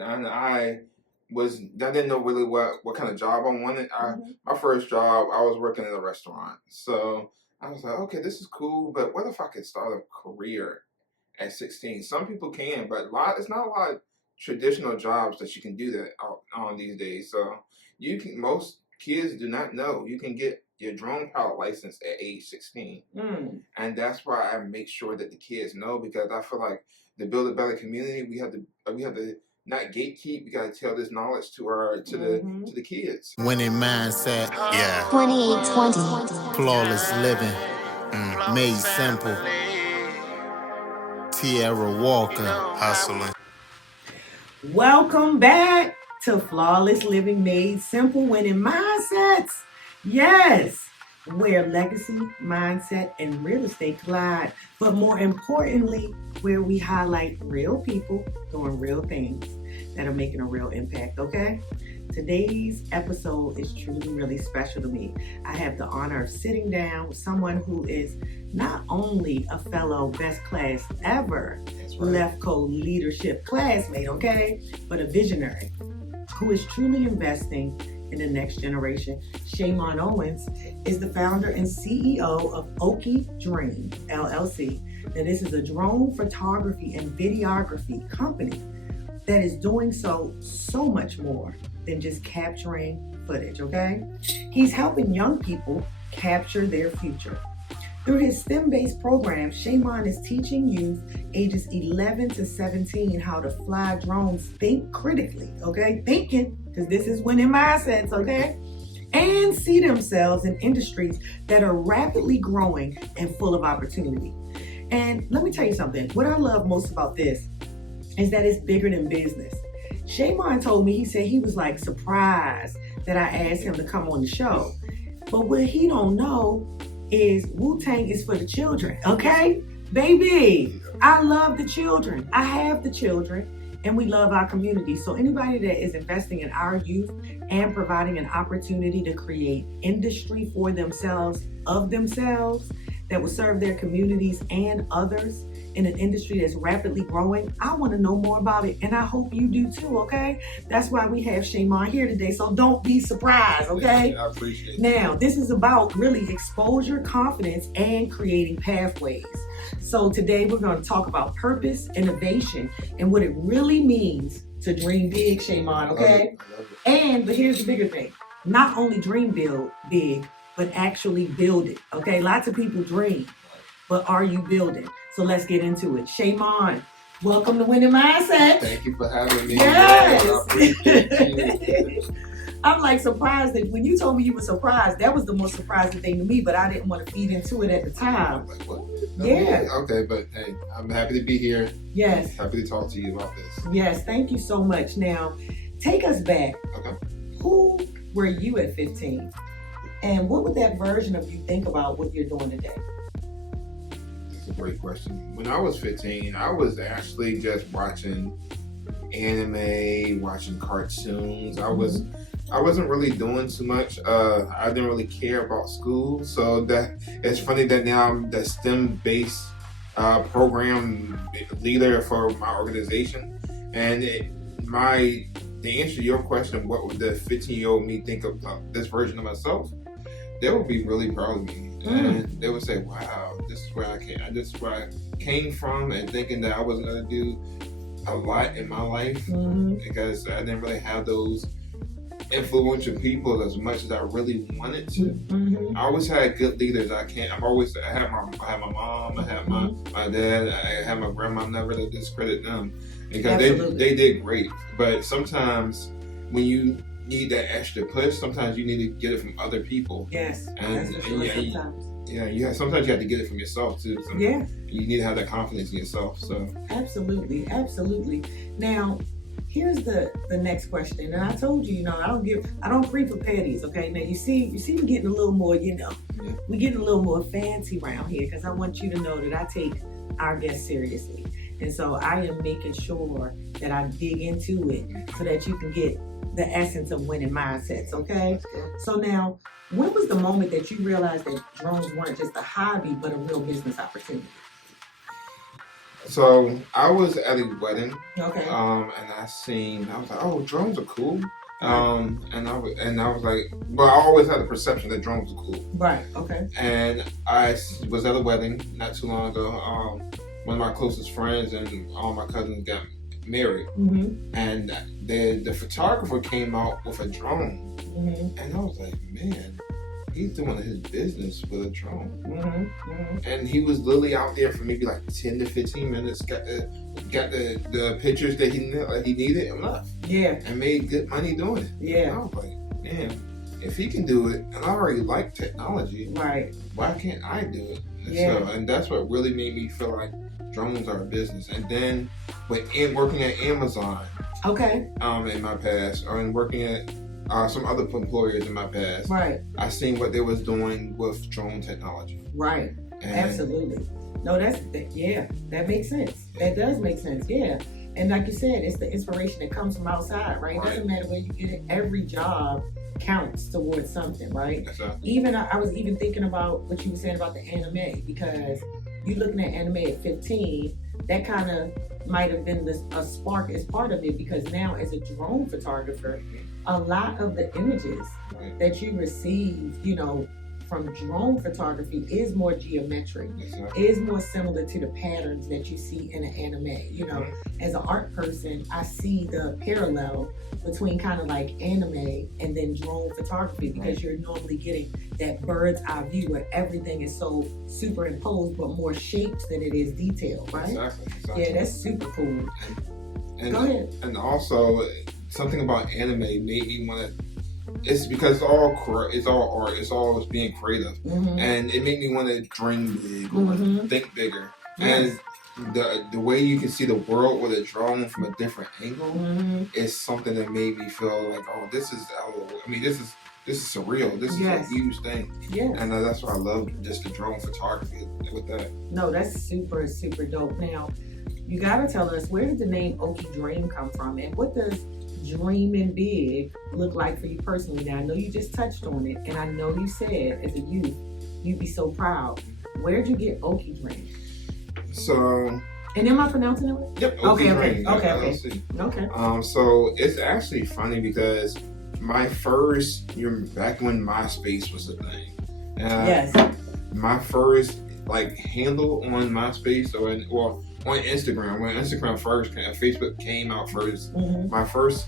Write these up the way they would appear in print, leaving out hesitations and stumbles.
and I didn't know really what kind of job I wanted. My first job, I was working in a restaurant, so I was like, okay, this is cool, but what if I could start a career at 16? Some people can, but it's not a lot of traditional jobs that you can do that on these days. So most kids do not know you can get your drone pilot license at age 16. And that's why I make sure that the kids know, because I feel like to build a better community, we have to not gatekeep. We gotta tell this knowledge to the kids. Winning mindset, yeah. 2820. Flawless living, made simple. Tierra Walker, hustling. Welcome back to Flawless Living Made Simple, Winning Mindsets. Yes, where legacy, mindset, and real estate collide. But more importantly, where we highlight real people doing real things that are making a real impact, okay? Today's episode is truly really special to me. I have the honor of sitting down with someone who is not only a fellow best class ever LEFCO leadership classmate, okay, but a visionary who is truly investing in the next generation. Shaymon Owens is the founder and CEO of Okii Dream, LLC. Now, this is a drone photography and videography company that is doing so much more than just capturing footage, okay? He's helping young people capture their future. Through his STEM-based program, Shaymon is teaching youth ages 11 to 17 how to fly drones, think critically, okay? Thinking, because this is winning mindsets, okay? And see themselves in industries that are rapidly growing and full of opportunity. And let me tell you something. What I love most about this is that it's bigger than business. Shaymon told me, he said he was like surprised that I asked him to come on the show. But what he don't know is Wu-Tang is for the children, okay? Baby, I love the children. I have the children, and we love our community. So anybody that is investing in our youth and providing an opportunity to create industry for themselves, of themselves, that will serve their communities and others in an industry that's rapidly growing, I want to know more about it, and I hope you do too, okay? That's why we have Shaymon here today, so don't be surprised, okay? I appreciate it. Now, this is about really exposure, confidence, and creating pathways. So today we're going to talk about purpose, innovation, and what it really means to dream big, Shaymon, okay? But here's the bigger thing. Not only dream big, but actually build it, okay? Lots of people dream, but are you building? So let's get into it. Shaymon, welcome to Winning Mindset. Thank you for having me. Yes. I appreciate you. I'm like surprised that when you told me you were surprised, that was the most surprising thing to me, but I didn't want to feed into it at the time. Like, what? Yeah. Okay, but hey, I'm happy to be here. Yes. Happy to talk to you about this. Yes, thank you so much. Now, take us back. Okay. Who were you at 15? And what would that version of you think about what you're doing today? That's a great question. When I was 15, I was actually just watching anime, watching cartoons. I wasn't really doing too much. I didn't really care about school. So that it's funny that now I'm the STEM-based program leader for my organization. And to answer your question, what would the 15-year-old me think of this version of myself? They would be really proud of me. And they would say, wow, this is where I came. This is where I came from, and thinking that I wasn't going to do a lot in my life because I didn't really have those influential people as much as I really wanted to. I always had good leaders. I had my mom, I had my dad, I had my grandma. I'm never to discredit them because they did great. But sometimes when you need that extra push, sometimes you need to get it from other people. Yes. And sometimes you have to get it from yourself too. So Yeah. You need to have that confidence in yourself. So Absolutely. Now, here's the next question. And I told you, I don't pre for petties, okay? Now you see me getting a little more, we getting a little more fancy around here because I want you to know that I take our guests seriously. And so I am making sure that I dig into it so that you can get the essence of winning mindsets, okay? So now, when was the moment that you realized that drones weren't just a hobby, but a real business opportunity? So I was at a wedding, Okay. and I was like, oh, drones are cool. And I was like, well, I always had the perception that drones are cool. Right. Okay. And I was at a wedding not too long ago. One of my closest friends and all my cousins got married, and the photographer came out with a drone, and I was like, man, he's doing his business with a drone. And he was literally out there for maybe like 10 to 15 minutes, got the pictures that he needed and left. Yeah. And made good money doing it. Yeah. And I was like, man, if he can do it, and I already like technology, right? Why can't I do it? Yeah. And that's what really made me feel like drones are a business. And then working at Amazon, okay, in my past, or in working at some other employers in my past, right, I seen what they was doing with drone technology. Right. And absolutely. No, that makes sense. That does make sense. Yeah. And like you said, it's the inspiration that comes from outside, right? It doesn't matter where you get it. Every job counts towards something, right? Exactly. I was even thinking about what you were saying about the anime, because you looking at anime at 15, that kind of might have been a spark as part of it, because now as a drone photographer, a lot of the images that you receive, from drone photography is more geometric, is more similar to the patterns that you see in an anime. As an art person, I see the parallel between kind of like anime and then drone photography, because you're normally getting that bird's eye view where everything is so superimposed but more shaped than it is detailed, right? Exactly. Yeah, that's super cool. Go ahead. And also, something about anime made me want to. It's because it's all art. It's all being creative, and it made me want to dream big or think bigger. Yes. And the way you can see the world with a drone from a different angle is something that made me feel like, oh, this is surreal. This is a huge thing. Yeah. And that's why I love just the drone photography with that. No, that's super, super dope. Now, you gotta tell us, where did the name Okii Dream come from, and what does dreaming big look like for you personally? Now, I know you just touched on it, and I know you said as a youth you'd be so proud. Where'd you get Okii Dream? So, and am I pronouncing it right? Yep. Okii Dream. Okay. So it's actually funny because my first, back when MySpace was a thing. Yes. My first handle on MySpace or on Instagram, when Instagram first came, Facebook came out first, my first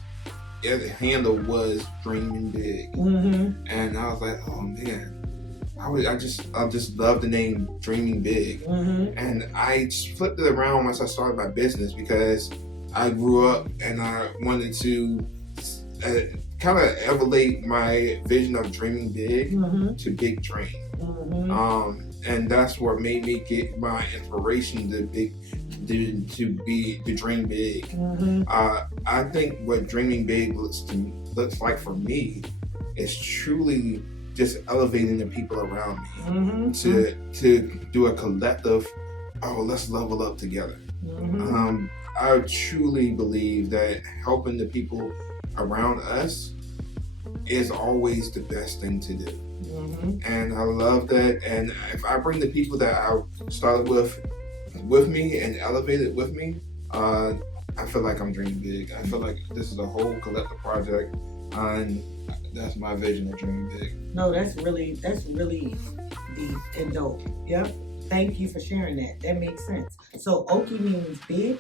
handle was Dreaming Big. And I was like, oh man, I just love the name Dreaming Big. And I flipped it around once I started my business, because I grew up and I wanted to kind of elevate my vision of dreaming big to big dream. And that's what made me get my inspiration to dream big. I think what dreaming big looks like for me is truly just elevating the people around me to do a collective, let's level up together. I truly believe that helping the people around us is always the best thing to do. And I love that. And if I bring the people that I started with me and elevated with me, I feel like I'm dreaming big. I feel like this is a whole collective project, and that's my vision of dreaming big. No, that's really deep and dope. Yep. Thank you for sharing that. That makes sense. So Okii means big?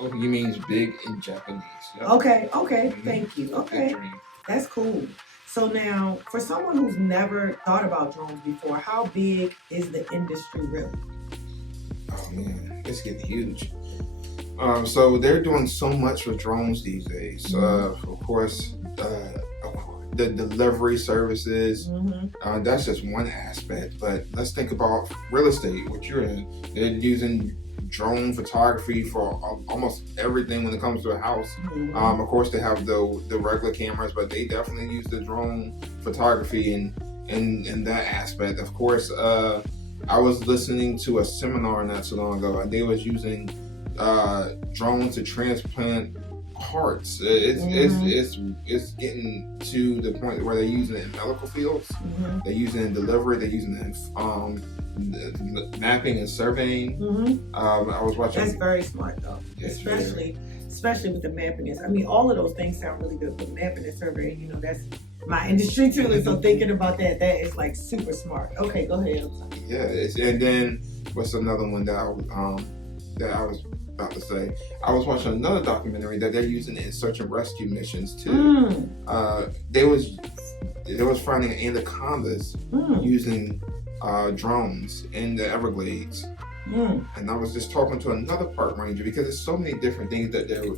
Okii means big in Japanese. Yep. Okay. Thank you. Okay. That's cool. So now, for someone who's never thought about drones before, how big is the industry really? Oh man, it's getting huge. So they're doing so much with drones these days. Of course, the delivery services, that's just one aspect. But let's think about real estate, what you're in. They're using drone photography for almost everything when it comes to a house. Of course, they have the regular cameras, but they definitely use the drone photography in that aspect. Of course, I was listening to a seminar not so long ago, and they was using drones to transplant hearts. It's getting to the point where they're using it in medical fields. They're using it in delivery. They're using it in mapping and surveying. Mm-hmm. I was watching. That's very smart though, Yes, especially with the mapping. I mean, all of those things sound really good, but mapping and surveying, you know, that's my industry too. And so thinking about that is like super smart. Okay, go ahead. Yeah, and then what's another one that I was about to say? I was watching another documentary that they're using in search and rescue missions too. They was finding anacondas using drones in the Everglades. And I was just talking to another park ranger because there's so many different things that they're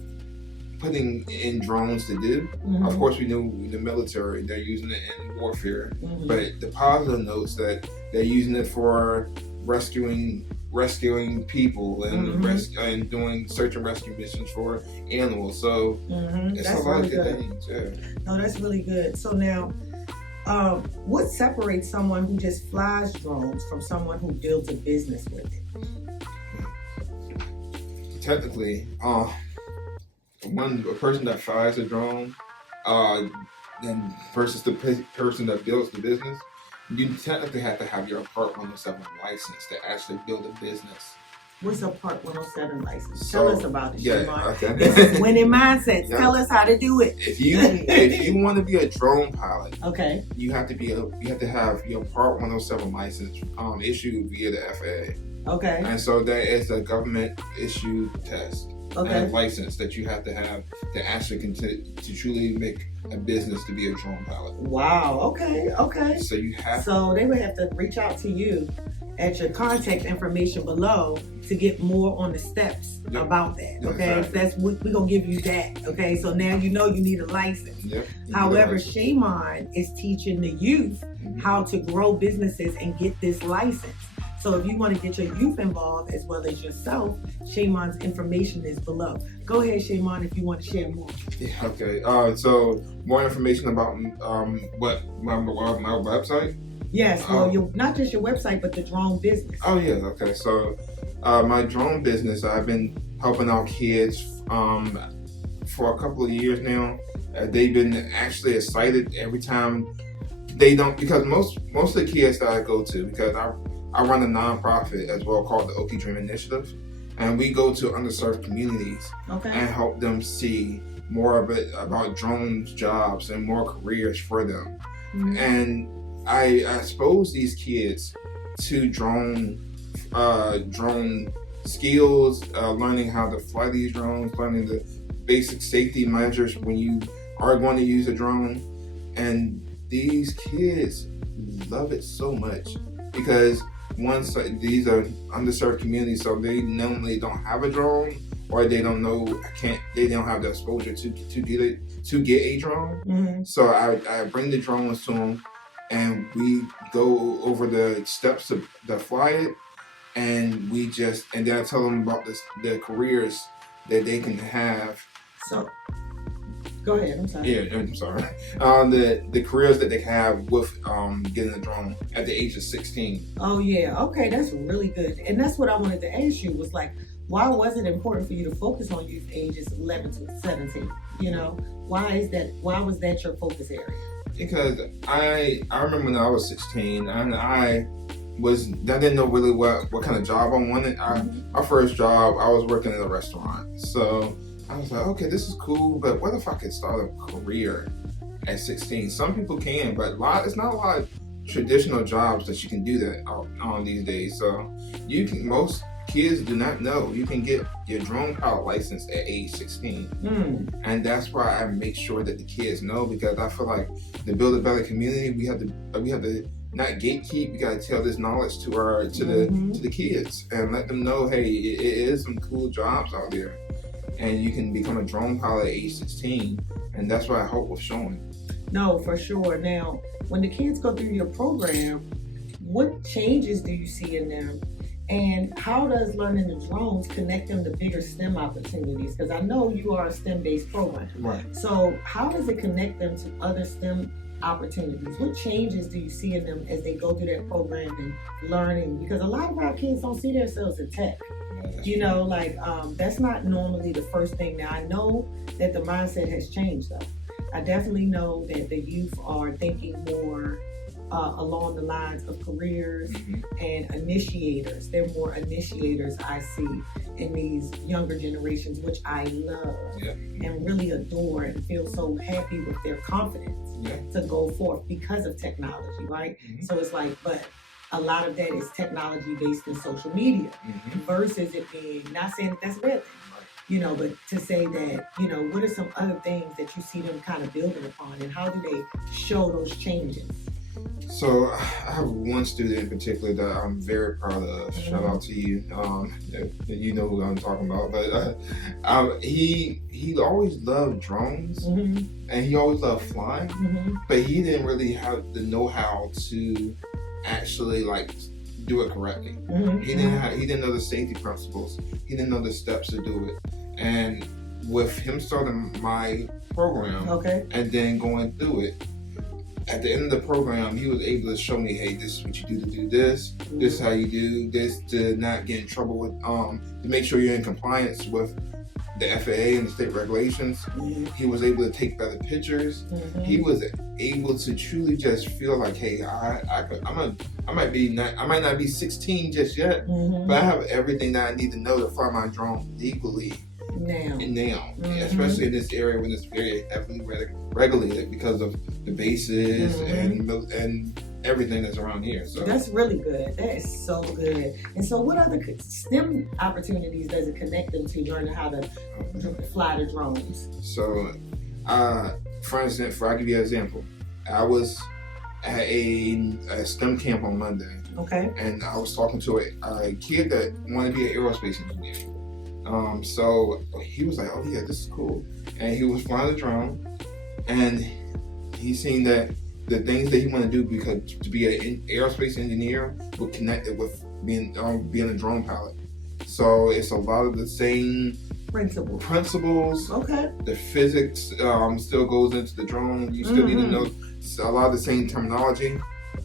putting in drones to do. Of course, we knew the military, they're using it in warfare, but the positive notes that they're using it for rescuing people and and doing search and rescue missions for animals. So it's That's a lot really of good good. things. Yeah. No, that's really good. So now, what separates someone who just flies drones from someone who builds a business with it? Technically, a person that flies a drone, then versus the person that builds the business, you technically have to have your Part 107 license to actually build a business. What's a Part 107 license? So, Tell us about it, yeah, Shaymon. okay. This is winning mindsets. Yeah. Tell us how to do it. If you want to be a drone pilot, Okay. you have to have your Part 107 license issued via the FAA. Okay. And so that is a government issued test and license that you have to actually to truly make a business to be a drone pilot. Wow. Okay. So you have. So they would have to reach out to you at your contact information below to get more on the steps about that. Okay. Exactly. So we're gonna give you that. Okay. So now you know you need a license. Yep. However, Shaymon is teaching the youth how to grow businesses and get this license. So if you want to get your youth involved as well as yourself, Shaymon's information is below. Go ahead, Shaymon, if you want to share more. Yeah, okay. So more information about what my website? Yes. Well, not just your website, but the drone business. Oh yeah. Okay. So my drone business, I've been helping out kids for a couple of years now. They've been actually excited every time because most of the kids that I go to, because I run a nonprofit as well called the Okii Dream Initiative, and we go to underserved communities and help them see more about drones jobs and more careers for them. And I expose these kids to drone skills, learning how to fly these drones, learning the basic safety measures when you are going to use a drone. And these kids love it so much because these are underserved communities, so they normally don't have a drone, or they don't have the exposure to get a drone. So I bring the drones to them, and we go over the steps to fly it, and then I tell them about the careers that they can have. So go ahead. I'm sorry. Yeah, I'm sorry. The careers that they have with getting a drone at the age of 16. Oh yeah. Okay, that's really good. And that's what I wanted to ask you was like, why was it important for you to focus on youth ages 11 to 17? You know, why was that your focus area? Because I remember when I was 16 and I didn't know really what kind of job I wanted. My first job, I was working in a restaurant. So I was like, okay, this is cool, but what if I could start a career at 16? Some people can, but it's not a lot of traditional jobs that you can do that on these days. So most kids do not know you can get your drone pilot license at age 16. And that's why I make sure that the kids know, because I feel like to build a better community, we have to not gatekeep. We got to tell this knowledge to the kids and let them know, hey, it is some cool jobs out there. And you can become a drone pilot at age 16. And that's what I hope was showing. No, for sure. Now, when the kids go through your program, what changes do you see in them? And how does learning the drones connect them to bigger STEM opportunities? Because I know you are a STEM-based program. Right. So how does it connect them to other STEM opportunities? What changes do you see in them as they go through that program and learning? Because a lot of our kids don't see themselves in tech. You know, like that's not normally the first thing. Now, I know that the mindset has changed, though. I definitely know that the youth are thinking more along the lines of careers and initiators. They're more initiators I see in these younger generations, which I love and really adore and feel so happy with their confidence to go forth because of technology, right? So it's like, but a lot of that is technology based in social media versus it being, not saying that that's a bad thing, you know, but to say that, you know, what are some other things that you see them kind of building upon and how do they show those changes? So I have one student in particular that I'm very proud of. Shout out to you. You know who I'm talking about. But he always loved drones and he always loved flying. But he didn't really have the know-how to actually like do it correctly. He didn't know the safety principles. He didn't know the steps to do it. And with him starting my program and then going through it, at the end of the program, he was able to show me, hey, this is what you do to do this. This is how you do this to not get in trouble with, to make sure you're in compliance with the FAA and the state regulations. He was able to take better pictures. He was able to truly just feel like, hey, I might not be 16 just yet, but I have everything that I need to know to fly my drone legally. Now, especially in this area when it's very heavily regulated because of the bases and everything that's around here. So that's really good. That is so good. And so, what other STEM opportunities does it connect them to learning how to fly the drones? So, for instance, I'll give you an example. I was at a STEM camp on Monday. And I was talking to a kid that wanted to be an aerospace engineer. So he was like, oh yeah, this is cool. And he was flying the drone and he seen that the things that he wanted to do because to be an aerospace engineer were connected with being a drone pilot. So it's a lot of the same principles. The physics still goes into the drone. You still need to know a lot of the same terminology.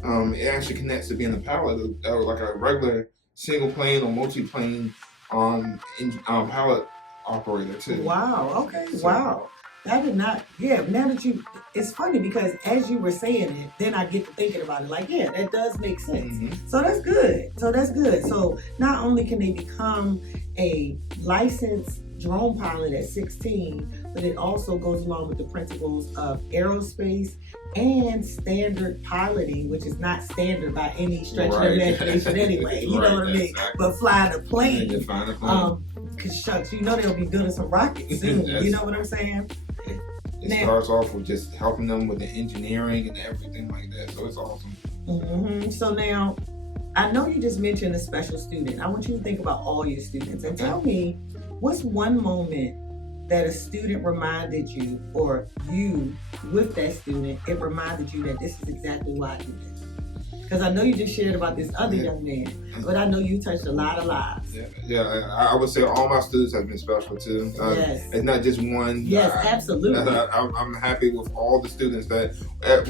It actually connects to being a pilot, like a regular single plane or multi-plane pilot operator too. Wow. Wow. That did not. Yeah. Now that it's funny because as you were saying it, then I get to thinking about it. Like, yeah, that does make sense. So that's good. So not only can they become a licensed drone pilot at 16, but it also goes along with the principles of aerospace and standard piloting, which is not standard by any stretch of imagination anyway. You know what I mean? Exactly. But flying a plane. Because shucks, you know they'll be building some rockets soon. You know what I'm saying? It starts off with just helping them with the engineering and everything like that. So it's awesome. So now, I know you just mentioned a special student. I want you to think about all your students and tell me, what's one moment that a student reminded you, or you with that student, it reminded you that this is exactly why I do this? Because I know you just shared about this other young man, but I know you touched a lot of lives. I would say all my students have been special too. It's not just one. Yes, absolutely. I'm happy with all the students that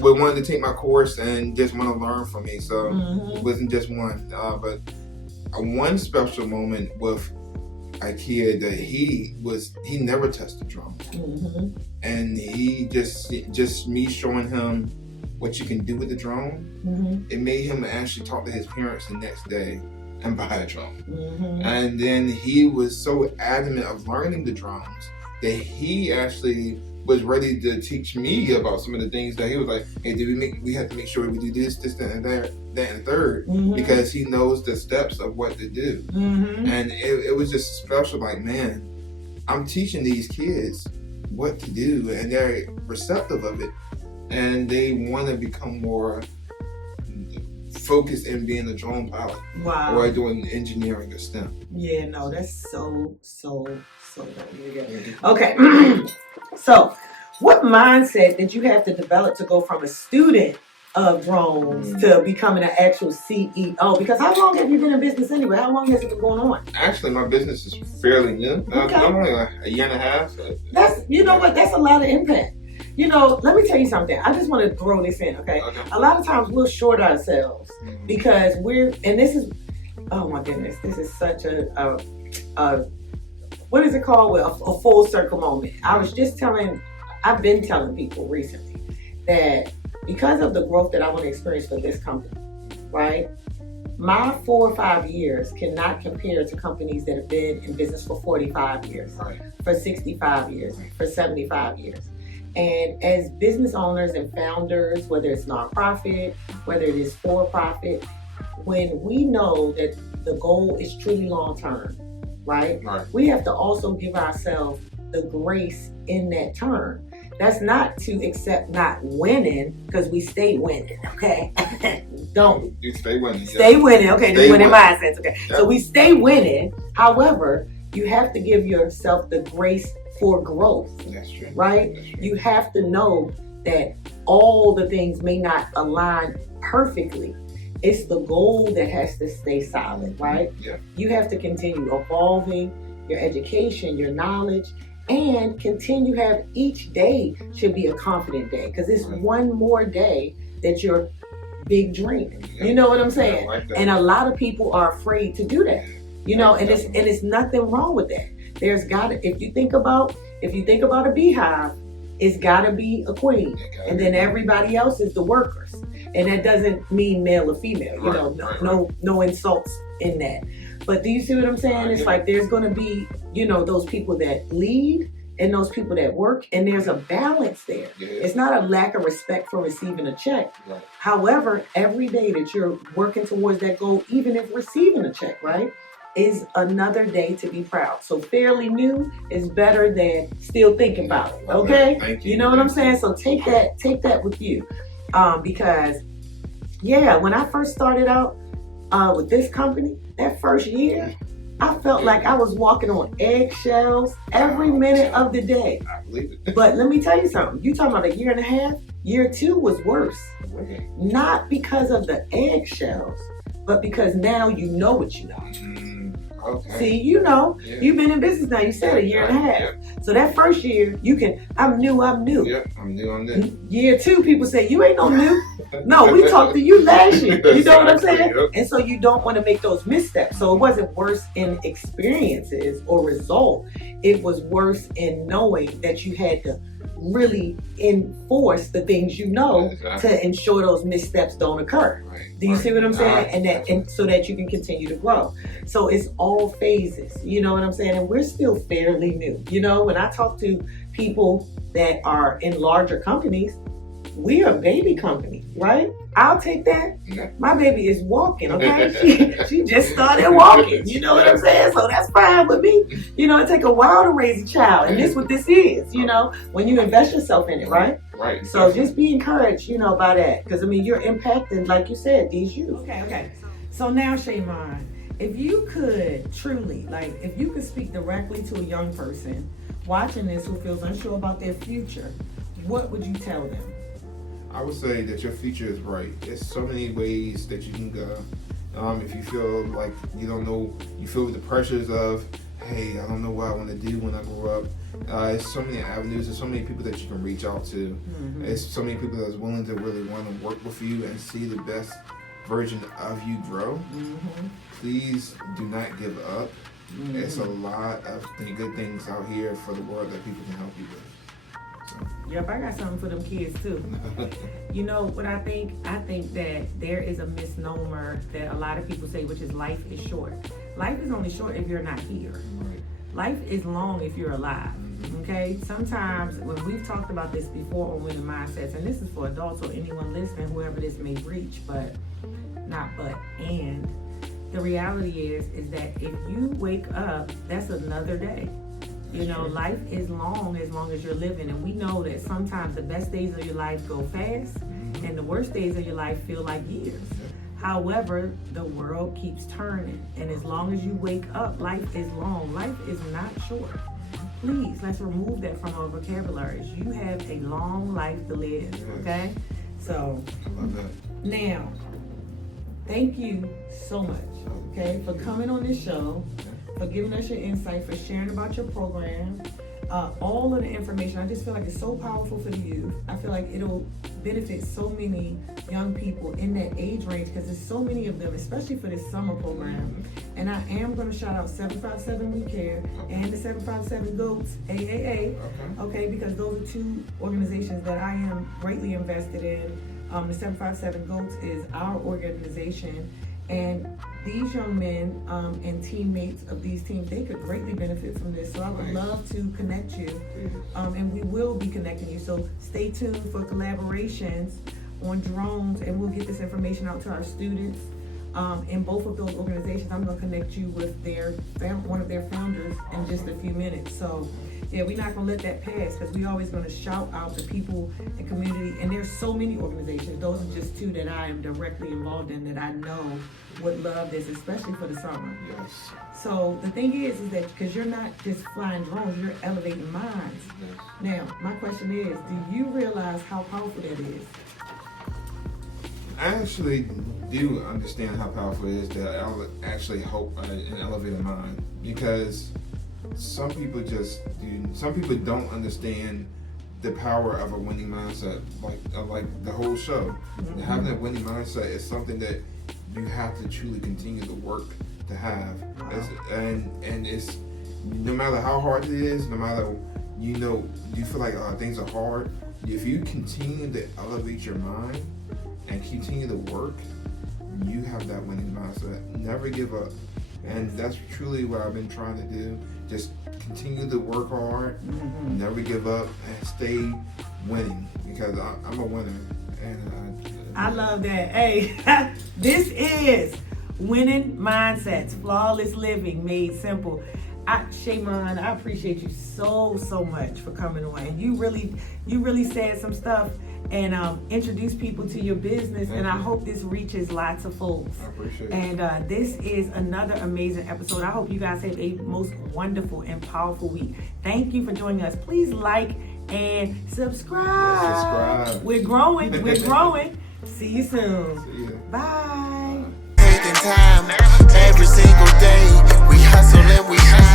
would want to take my course and just want to learn from me. So it wasn't just one. But one special moment with a kid that he never touched the drum, and he just me showing him what you can do with the drone, it made him actually talk to his parents the next day and buy a drone. And then he was so adamant of learning the drones that he actually was ready to teach me about some of the things that he was like, hey, we have to make sure we do this, that, and that, and third, because he knows the steps of what to do. And it was just special, like, man, I'm teaching these kids what to do, and they're receptive of it, and they want to become more focused in being a drone pilot or doing engineering or STEM. Yeah, no, that's so dope. Okay. So, what mindset did you have to develop to go from a student of drones to becoming an actual CEO? Because how long have you been in business anyway? How long has it been going on? Actually, my business is fairly new. I'm only like a year and a half. That's, you know what, that's a lot of impact. You know, let me tell you something. I just want to throw this in, okay? A lot of times we'll short ourselves because this is, oh my goodness, this is such a what is it called? A full circle moment. I've been telling people recently that because of the growth that I want to experience for this company, right? My 4 or 5 years cannot compare to companies that have been in business for 45 years, for 65 years, for 75 years. And as business owners and founders, whether it's nonprofit, whether it is for-profit, when we know that the goal is truly long-term, right? We have to also give ourselves the grace in that term. That's not to accept not winning, because we stay winning, okay? Don't. You stay winning. Stay winning, okay? Stay The winning winning. mindsets, okay? Yep. So we stay winning. However, you have to give yourself the grace for growth. That's true. Right? That's true. You have to know that all the things may not align perfectly. It's the goal that has to stay solid, right? Yeah. You have to continue evolving your education, your knowledge, and continue have each day should be a confident day, because it's one more day that you're big dream. Yeah. You know what I'm saying? Like that. And a lot of people are afraid to do that. You know, and it's nothing wrong with that. There's gotta, if you think about a beehive, it's gotta be a queen, and then everybody else is the workers. And that doesn't mean male or female. You know, no insults in that. But do you see what I'm saying? It's like there's gonna be, you know, those people that lead and those people that work, and there's a balance there. Yeah. It's not a lack of respect for receiving a check. Right. However, every day that you're working towards that goal, even if receiving a check, right, is another day to be proud. So fairly new is better than still thinking about it. Okay? Thank you. You know what I'm saying? So take that with you. Because when I first started out with this company, that first year, I felt like I was walking on eggshells every minute of the day. I believe it. But let me tell you something. You talking about a year and a half? Year 2 was worse. Okay. Not because of the eggshells, but because now you know what you know. Okay. See, you know, you've been in business now. You said a year and a half. Yeah. So that first year, I'm new. Yep, I'm new on this. Year 2, people say, you ain't no new. No, we talked to you last year. You know what I'm saying? Yep. And so you don't want to make those missteps. So it wasn't worse in experiences or result. It was worse in knowing that you had to really enforce the things you know to ensure those missteps don't occur. Right. Do you see what I'm saying? And so that you can continue to grow. So it's all phases, you know what I'm saying? And we're still fairly new. You know, when I talk to people that are in larger companies, we are a baby company, right? I'll take that. Yeah. My baby is walking, okay? She just started walking, you know what I'm saying? So that's fine with me. You know, it takes a while to raise a child, and this is what this is, you know, when you invest yourself in it, right? Right. So just be encouraged, you know, by that. Because, I mean, you're impacting, like you said, these youth. Okay. So now, Shaymon, if you could truly, like, if you could speak directly to a young person watching this who feels unsure about their future, what would you tell them? I would say that your future is bright. There's so many ways that you can go. If you feel like you don't know, you feel the pressures of, hey, I don't know what I want to do when I grow up. There's so many avenues. There's so many people that you can reach out to. Mm-hmm. There's so many people that's willing to really want to work with you and see the best version of you grow. Mm-hmm. Please do not give up. Mm-hmm. There's a lot of good things out here for the world that people can help you with. Yep, I got something for them kids too. You know what I think? I think that there is a misnomer that a lot of people say, which is life is short. Life is only short if you're not here. Right. Life is long if you're alive. Okay? Sometimes when we've talked about this before on Winning Mindsets, and this is for adults or anyone listening, whoever this may reach, but and the reality is that if you wake up, that's another day. You know, life is long as you're living. And we know that sometimes the best days of your life go fast, and the worst days of your life feel like years. However, the world keeps turning. And as long as you wake up, life is long. Life is not short. Please, let's remove that from our vocabulary. You have a long life to live, okay? So, I love that. Now, thank you so much, okay, for coming on this show, for giving us your insight, for sharing about your program. all of the information. I just feel like it's so powerful for the youth. I feel like it'll benefit so many young people in that age range because there's so many of them, especially for this summer program. And I am going to shout out 757 We Care and the 757 GOATS AAA, okay, because those are two organizations that I am greatly invested in. The 757 GOATS is our organization, and these young men and teammates of these teams, they could greatly benefit from this. So I would love to connect you, and we will be connecting you. So stay tuned for collaborations on drones, and we'll get this information out to our students. In both of those organizations, I'm going to connect you with one of their founders in just a few minutes. So yeah, we're not going to let that pass because we're always going to shout out the people and community. And there's so many organizations. Those are just two that I am directly involved in that I know would love this, especially for the summer. Yes. So the thing is that because you're not just flying drones, you're elevating minds. Yes. Now, my question is, do you realize how powerful that is? I actually do understand how powerful it is to actually help and elevate a mind, because some people don't understand the power of a winning mindset, like the whole show. Having a winning mindset is something that you have to truly continue to work to have. And it's no matter how hard it is, no matter you feel like things are hard, if you continue to elevate your mind and continue to work, you have that winning mindset. Never give up. And that's truly what I've been trying to do. Just continue to work hard, never give up, and stay winning, because I'm a winner. And I love that. Hey, this is Winning Mindsets, Flawless Living Made Simple. Shaymon, I appreciate you so much for coming on. And you really said some stuff and introduce people to your business. And I hope this reaches lots of folks. I appreciate it. And this is another amazing episode. I hope you guys have a most wonderful and powerful week. Thank you for joining us. Please like and subscribe. Yes, subscribe. We're growing. We're growing. See you soon. See you. Bye. Taking time every single day. We hustle and we shine.